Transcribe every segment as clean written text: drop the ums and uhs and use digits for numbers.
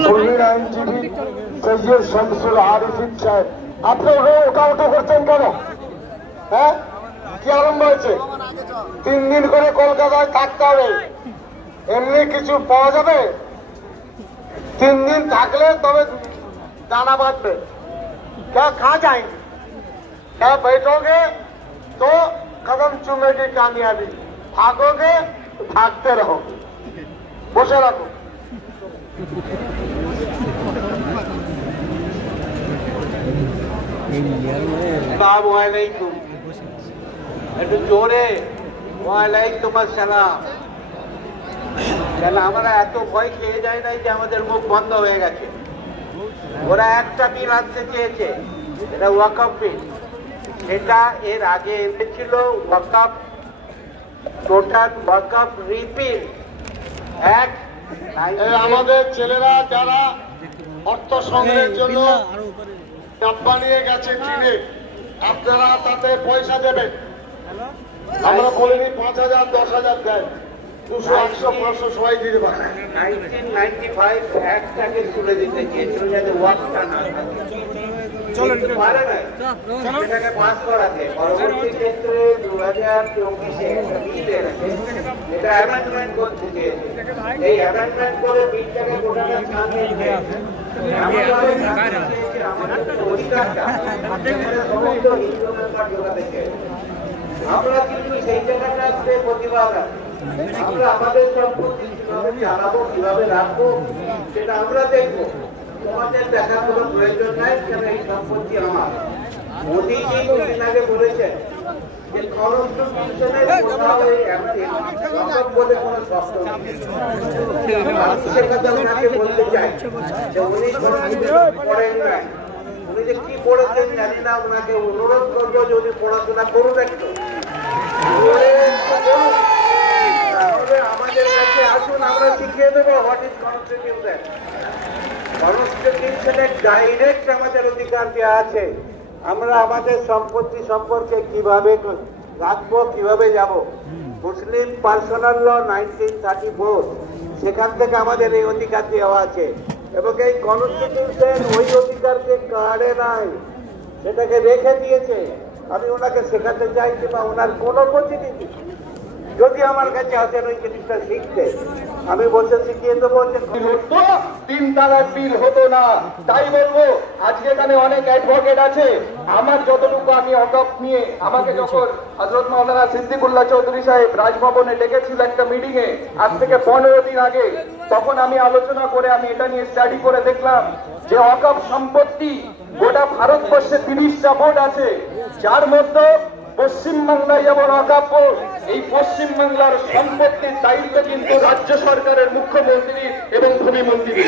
আইনজীবী সৈয়দ শামসুল আরিফিন সাহেব, আপনি ওটা করছেন কেন? হ্যাঁ, কি আরম্ভ হয়েছে? 3 দিন করে কলকাতায় থাকতে হবে, এমনি কিছু পাওয়া যাবে? 3 दिन থাকলে তবে दाना बांधे। क्या खा जाएंगे? क्या बैठोगे तो कदम चूमेगी कामयाबी, भागोगे तो भागते रहोगे। বসে রাখো। আসসালামুআলাইকুম, একটু জোরে ওয়ালাইকুম আসসালাম। কেন আমরা এত ভয় খেয়ে যাই নাই যে আমাদের মুখ বন্ধ হয়ে গেছে? ওরা একটা বিল আনতে চেয়েছে, এটা ওয়াকফ বিল। এটা এর আগে এসেছিল ওয়াকফ, টোটাল ওয়াকফ রিপিল এক। আমাদের ছেলেরা যারা অর্থ সংগ্রহের জন্য ডাব্বা নিয়ে গেছে ট্রেনে, আপনারা তাতে পয়সা দেবেন। আমরা বলিনি 5,000 10,000 দেয়, 200 100 500 সবাই দিতে পারে। 1995 একটাকে তুলে দিতে চেয়েছিল যাতে ওয়াকফটা না পারে না, সেটাকে পাস করাতে। পরবর্তী ক্ষেত্রে 2024-এ এটা অ্যামেন্ডমেন্ট করতে চেয়েছে। এই অ্যামেন্ডমেন্ট করে বিলটাকে গোটাটা ছাড়িয়ে দিয়ে আমরা কিন্তু সেই জায়গাটাতে প্রতিবাদ আছে। আমরা আমাদের সম্পত্তি কিভাবে চালাবো, কিভাবে রাখবো, সেটা আমরা দেখবো। তোমাদের দেখার কোনো প্রয়োজন নাই, কেন এই সম্পত্তি আমার। মোদীজি কিছুদিন আগে বলেছেন যে কনস্টিটিউশনের কোথাও বলে কোনো শব্দ নেই। সে কথা ওনাকে বলতে চাই যে উনি পড়েন নাই, উনি যে কি পড়েছেন জানি না। ওনাকে অনুরোধ করবো যে উনি পড়াশোনা করুন একটু, তাহলে আমাদের কাছে আসুন, আমরা শিখিয়ে দেবো হোয়াট ইজ কনস্টিটিউশন। কনস্টিটিউশনে ডাইরেক্ট আমাদের অধিকার দেওয়া আছে, আমরা আমাদের সম্পত্তি সম্পর্কে কিভাবে রাখবো, কিভাবে যাব। মুসলিম পার্সোনাল ল 1934, সেখান থেকে আমাদের এই অধিকার দেওয়া আছে। এবং এই কনস্টিটিউশন ওই অধিকারকে কাড়ে নাই, সেটাকে রেখে দিয়েছে। আমি ওনাকে শেখাতে চাইছি, বা ওনার কোন প্রতিনিধি যদি আমার কাছে আসেন ওই জিনিসটা শিখতে, আমি বসে শিখিয়ে দেবো। 3 তালাক বিল হতো না, তাই বলবো। আজকে এখানে অনেক অ্যাডভোকেট আছে, আমার যতটুকু আমি ওয়াকফ নিয়ে, আমাকে যখন হযরত মাওলানা সিদ্দিকুল্লাহ চৌধুরী সাহেব রাজভবনে ডেকেছিল একটা মিটিং এ, আজ থেকে 15 দিন আগে, তখন আমি আলোচনা করে আমি এটা নিয়ে স্টাডি করে দেখলাম যে ওয়াকফ সম্পত্তি গোটা ভারতবর্ষে 30টা বোর্ড আছে, যার মধ্যে পশ্চিমবাংলায় যেমন ওয়াকফ বোর্ড। এই পশ্চিমবাংলার সম্পত্তির দায়িত্ব কিন্তু রাজ্য সরকারের মুখ্যমন্ত্রী এবং ভূমিমন্ত্রী।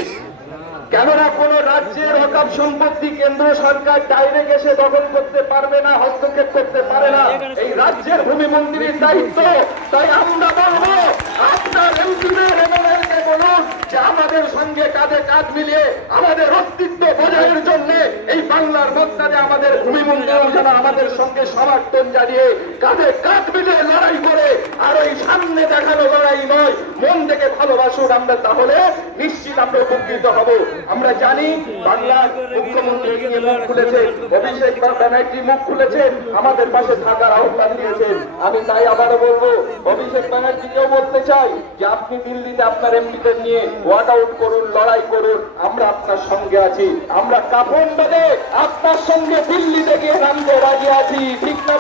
কেননা কোন রাজ্যের ওয়াকফ সম্পত্তি কেন্দ্র সরকার ডাইরেক্ট এসে দখল করতে পারবে না, হস্তক্ষেপ করতে পারে না, এই রাজ্যের ভূমিমন্ত্রীর দায়িত্ব। তাই আমরা বলবো, আপনার এমপিদের এমএলএকে বলুন যে আমাদের সঙ্গে কাঁধে কাঁধ মিলিয়ে আমাদের অস্তিত্ব বজায়ের জন্য এই বাংলার মধ্যে আমাদের ভূমিমন্ত্রীও যেন আমাদের সঙ্গে সমর্থন জানিয়ে কাঁধে কাঁধ মিলিয়ে লড়াই করে। আর ওই সামনে দেখানো লড়াই নয়, মন থেকে ভালোবাসুন। আমরা তাহলে নিশ্চিত আমরা উপকৃত হব। আমরা জানি বাংলার মুখ্যমন্ত্রী মুখ খুলেছেন, অভিষেক ব্যানার্জি মুখ খুলেছেন, আমাদের পাশে থাকার আহ্বান দিয়েছেন। আমি তাই আবারও বলবো, অভিষেক ব্যানার্জিকেও বলতে চাই যে আপনি দিল্লিতে আপনার এমপিদের নিয়ে ওয়াক আউট করুন, লড়াই করুন, আমরা আপনার সঙ্গে আছি। আমরা কাফন বেঁধে আপনার সঙ্গে দিল্লিতে গিয়ে নামতে রাজি আছি, ঠিক না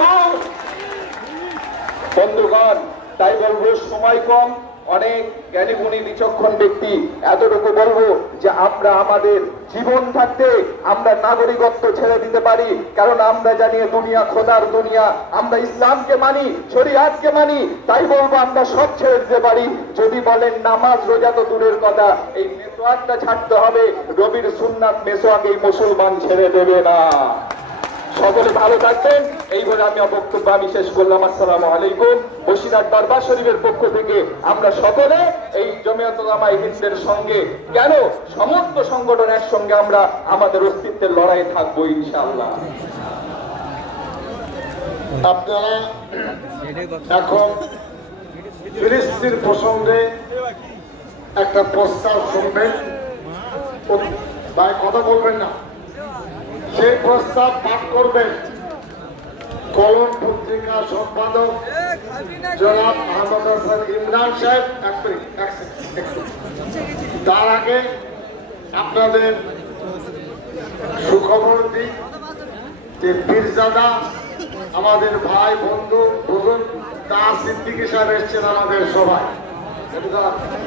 বন্ধুগণ? তাই বলবো, সময় কম, অনেক জ্ঞানীগুণী বিচক্ষণ ব্যক্তি, এতটুকু বলবো যে আমরা আমাদের জীবন থাকতে আমরা নাগরিকত্ব ছেড়ে দিতে পারি। কারণ আমরা জানি দুনিয়া খোদার দুনিয়া, আমরা ইসলামকে মানি, শরিয়াতকে মানি। তাই বলবো আমরা সব ছেড়ে দিতে পারি। যদি বলেন নামাজ রোজা তো দূরের কথা, এই মেসোয়াকটা ছাড়তে হবে। রবির সুন্নাত মেসোয়াক এই মুসলমান ছেড়ে দেবে না। সকলে ভালো থাকবেন, এই বলে আমি বক্তব্য আমি শেষ করলাম। আসসালামু আলাইকুম। বসিরহাট দরবার শরীফের পক্ষ থেকে আমরা সকলে এই জমিয়ত উলামায়ে হিন্দের সঙ্গে, কেন সমস্ত সংগঠন একসঙ্গে আমরা আমাদের অস্তিত্বের লড়াই থাকবো ইনশাআল্লাহ। আপনারা এখন ফিলিস্তিন প্রসঙ্গে একটা প্রস্তাব শুনবেন। ভাই কথা বলবেন না, সেই প্রস্তাব পাঠ করবেন কলম পত্রিকা সম্পাদক জনাব আহমদ হাসান ইমরান সাহেব। তার আগে আপনাদের সুখবর দিই যে পীরজাদা আমাদের ভাই বন্ধু বুজুর্গ তা সিদ্দিকী সাহেব এসছেন আমাদের সবাই।